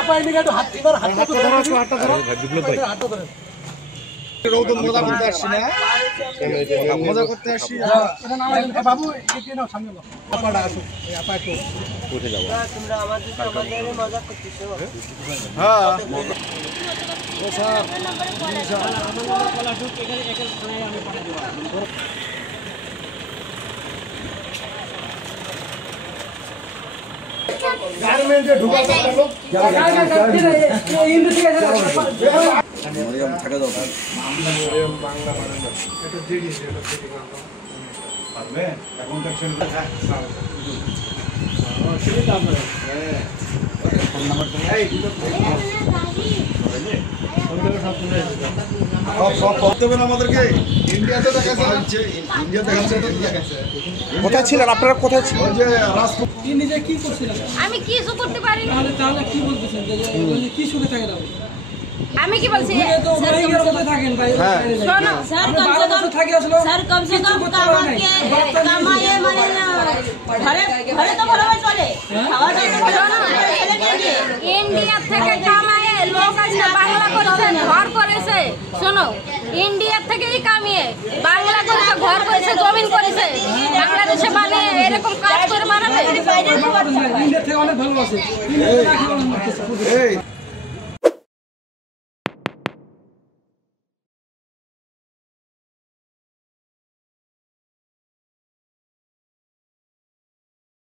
আপা এদিকে একটু হাত ধরো, হাতটা ধরো, হাতটা ধরো। রৌদ্র মজা করতে আসছি না, মজা করতে আসছি। বাবু এদিকে নাও, সামনে নাও। আপাটা আসো, এই আপা একটু উঠে যাবো। তোমরা আমাদের মজা করতেছো। হ্যাঁ ও স্যার আমার বলা ঢুক এখানে থানায় আমি পাঠিয়ে দেব। গার্মেন্টে ঢোকা যাবে লোক ইন্ডু থেকে মরিয়াম থাকা দাও মরিয়াম বাংলা মানে এটা জিডি এটা জিডি পারবে এখন সেকশন সেটা দাম হ্যাঁ ফোন নাম্বার তো এই সব করতে হবে আমাদেরকে ইন্ডিয়াতে দেখাচ্ছে ইন্ডিয়াতে দেখাচ্ছে কোথায় ছিলেন আপনারা কোথায় ছিলেন ওই যে রাজপুত কি নিজে কি করছিলেন আমি কিছু করতে পারি না তাহলে কি বলতেছেন যে কি সুখে থাকেন আমি কি বলছি তো মাইগের মধ্যে থাকেন ভাই শোনো স্যার কম সে কম কামায়ে মানে ঘরে তো ভালোভাবে চলে খাওয়া দাওয়া ইন্ডিয়া থেকে কামায়ে লোক আসে বাংলা করেছে ঘর করেছে শোনো ইন্ডিয়া থেকেই কামিয়ে বাংলা করেছে ঘর করেছে জমিন করেছে বাংলাদেশে মানে এরকম কাজ করে মানাবে ইন্ডিয়া থেকে অনেক ভালো আছে